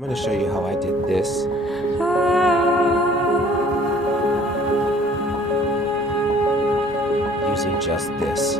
I'm going to show you how I did this. Using just this.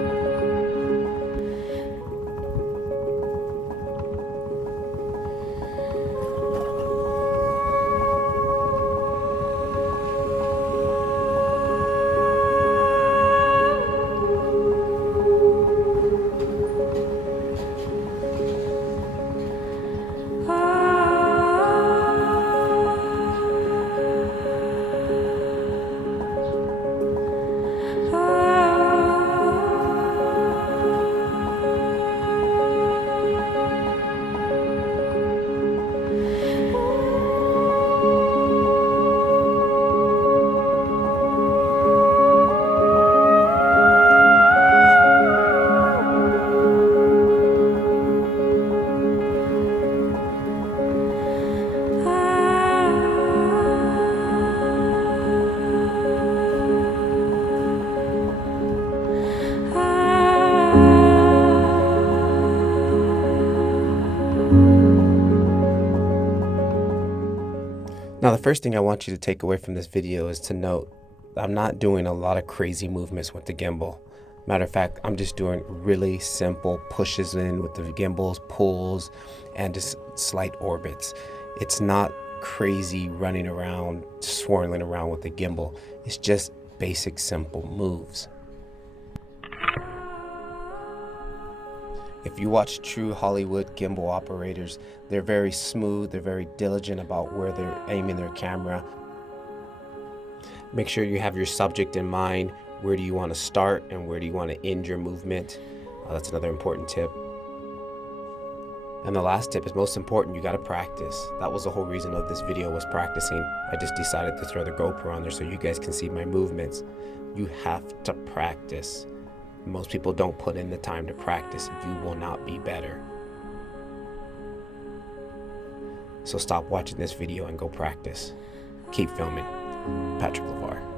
Now, the first thing I want you to take away from this video is to note I'm not doing a lot of crazy movements with the gimbal. Matter of fact, I'm just doing really simple pushes in with the gimbals, pulls, and just slight orbits. It's not crazy running around, swirling around with the gimbal. It's just basic, simple moves. If you watch true Hollywood gimbal operators, they're very smooth, they're very diligent about where they're aiming their camera. Make sure you have your subject in mind. Where do you want to start and where do you want to end your movement? That's another important tip. And the last tip is most important, you got to practice. That was the whole reason of this video, was practicing. I just decided to throw the GoPro on there so you guys can see my movements. You have to practice. Most people don't put in the time to practice. You will not be better. So stop watching this video and go practice. Keep filming. Patrick Levar.